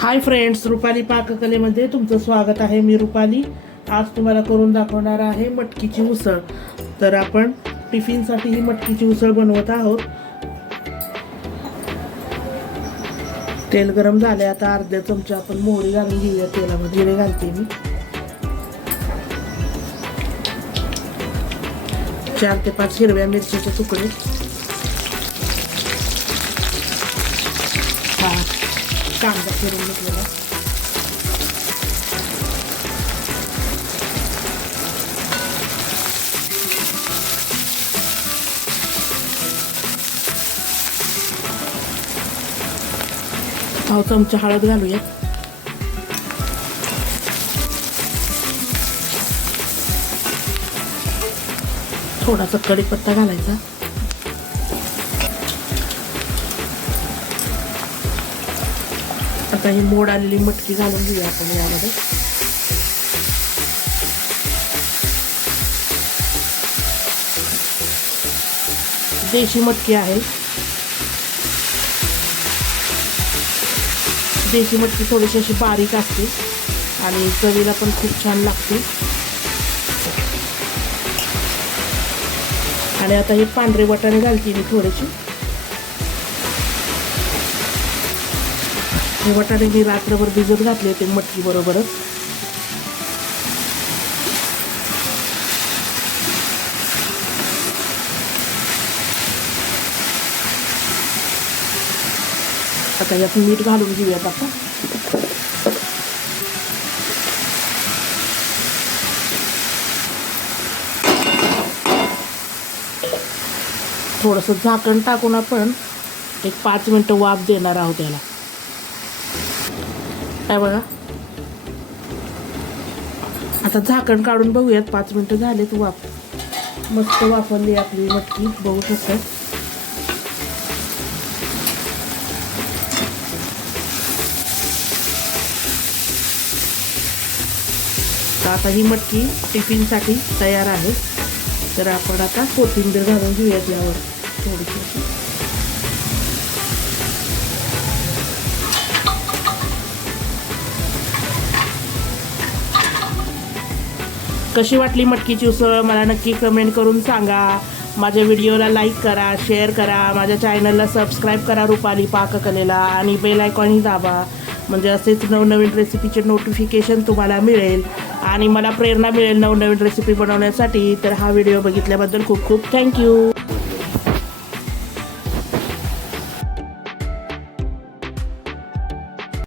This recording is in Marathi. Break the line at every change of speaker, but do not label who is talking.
हाय फ्रेंड्स रुपाली पाककलेमध्ये तुमचं स्वागत आहे. मी रुपाली. आज तुम्हाला करून दाखवणार आहे मटकीची उसळ. तर आपण टिफिनसाठी ही मटकीची उसळ बनवत आहोत. तेल गरम झाले आता अर्ध्या चमचा आपण मोहरी घालून घेऊया. तेलामध्ये जिरे घालते मी. चार ते पाच हिरव्या मिरचीचे तुकडे. कांदा फिरून घेतलेला पाव चमचा हळद घालूया थोडासा कढीपत्ता घालायचा. आता ही मोड आलेली मटकी घालून घेऊया आपण यामध्ये. देशी मटकी आहे. देशी मटकी थोडीशी अशी बारीक असते आणि चवीला पण खूप छान लागते. आणि आता हे पांढरे वाटाणे घालते मी थोडेसे. हे वटाणे मी रात्रभर भिजत घातले होते मटकी बरोबरच. आता यात मीठ घालून घेऊयात आपण. थोडंसं झाकण टाकून आपण एक पाच मिनटं वाफ देणार आहोत त्याला काय बघा? आता झाकण काढून बघूयात. पाच मिनटं झालेत वाफ. मस्त वापरली आपली मटकी. बघू शकतात तर आता ही मटकी टिफिनसाठी तयार आहे. तर आपण आता कोथिंबीर घालून घेऊयात यावर. थोडीशी कशी वाटली मटकीची उसळ? मला नक्की कमेंट करून सांगा. माझ्या व्हिडिओला लाईक करा शेअर करा. माझ्या चॅनलला सबस्क्राईब करा रुपाली पाककलेला आणि बेल आयकॉनही दाबा. म्हणजे असेच नवनवीन रेसिपीचे नोटिफिकेशन तुम्हाला मिळेल आणि मला प्रेरणा मिळेल नवनवीन रेसिपी बनवण्यासाठी. तर हा व्हिडिओ बघितल्याबद्दल खूप खूप थँक्यू